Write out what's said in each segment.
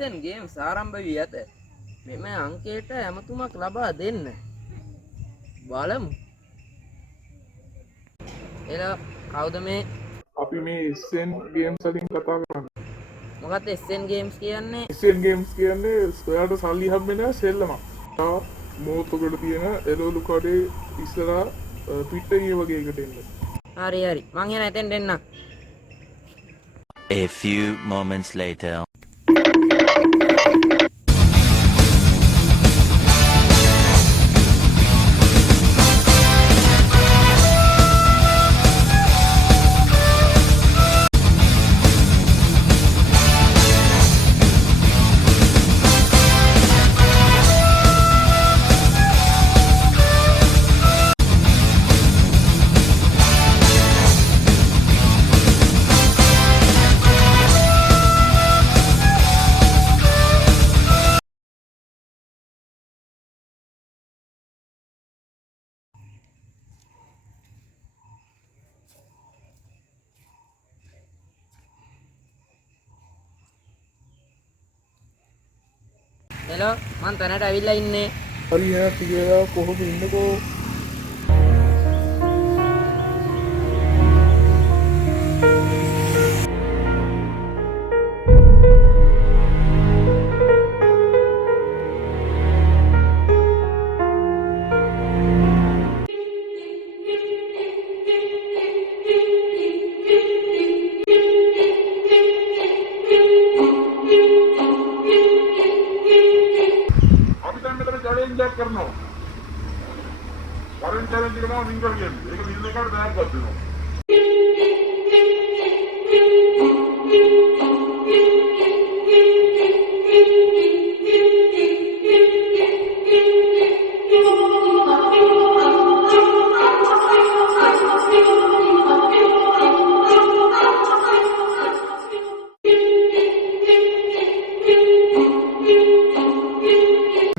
SN Games ආරම්භ වී ඇත. මෙම අංකයට ඇමතුමක් ලබා දෙන්න. බලමු. එලා කවුද මේ? අපි මේ SN Games වලින් කතා කරන්නේ. මොකක්ද SN Games කියන්නේ? SN Games කියන්නේ ඔයාලට සල්ලි හම්බෙන සෙල්ලමක්. තා මෝතකට තියෙන එළවලු කඩේ ඉස්සරහා පිට්ටනිය වගේ එකට එන්න. හරි හරි. මං එන එතෙන් දෙන්න. A few moments later. Hello මං තැනට ඇවිල්ලා ඉන්නේ. හරි ඈ පියා කොහොමද ඉන්නකෝ? चैलेंज करना फॉरेन चैलेंज करना सिंगल गेम एक मिलने का तैयार कर देना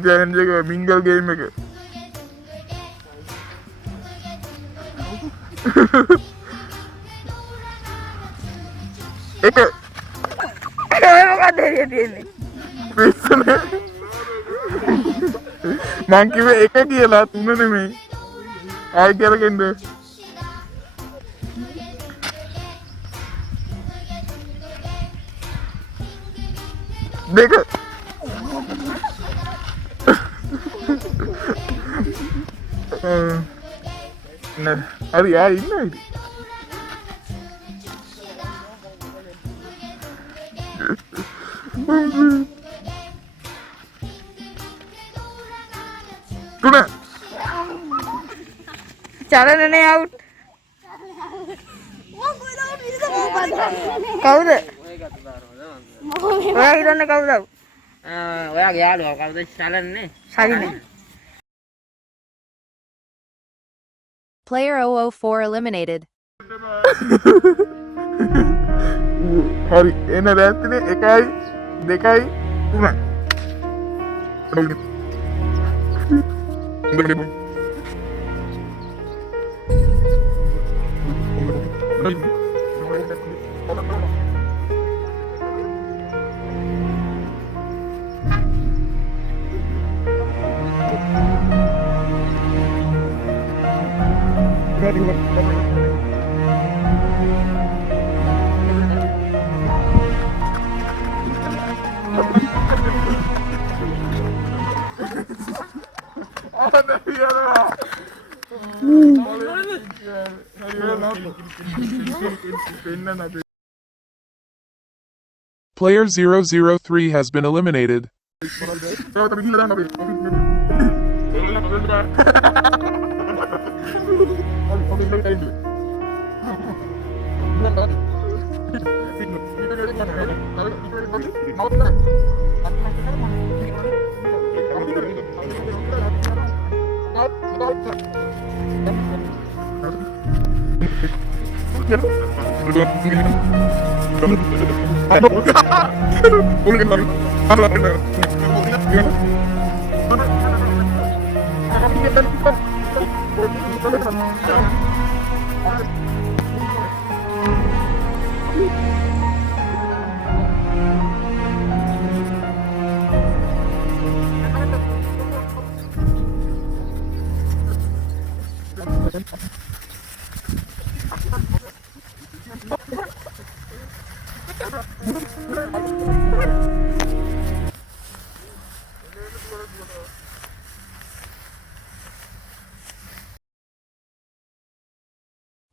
चैलेंज का मिंगल गेम में एक मंकी में एक किया तूने में आई क्या लगे देख अरे यार इन्ना तूने चलो नहीं आउट कौन है ඔයා හිතන්නේ කවුද? ඔයාගේ යාළුවා කවුද? ශලන්නේ. ශලිනේ. Player 004 eliminated. හරි එන රැත්තිනේ 1යි 2යි 3 Player 003 has been eliminated.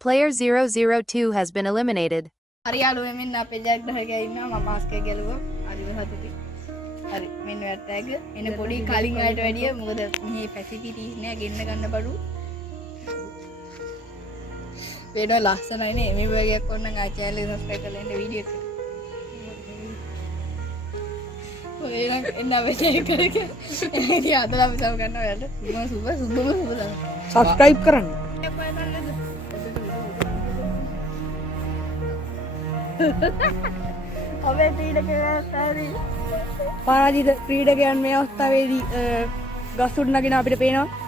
Player 002 has been eliminated. හරි යාළුවෝ මෙන්න අපේ ජයග්‍රහකයා ඉන්නවා මම මාස්ක් එක ගැලුවා හරිම සතුටුයි හරි මෙන්න ටැග් එන පොඩි කලින් වලට වැඩිය මොකද මේ ෆැසිලිටිස් නෑ ගෙන්න ගන්න බඩු වෙනවා ලස්සනයි නේ මේ වගේක් ඕනනම් ආ channel එක subscribe කරලා ඉන්න වීඩියෝ එක ඔය නම් එන්න අපේ channel එක ඉතින් අදලා අපි සබ් කරනවා යාළුවෝ සුබ subscribe කරන්න. අපේ ක්‍රීඩකයන් පරාජිත ක්‍රීඩකයන් මේ අවස්ථාවේදී ගස් උඩ නගින අපිට පේනවා.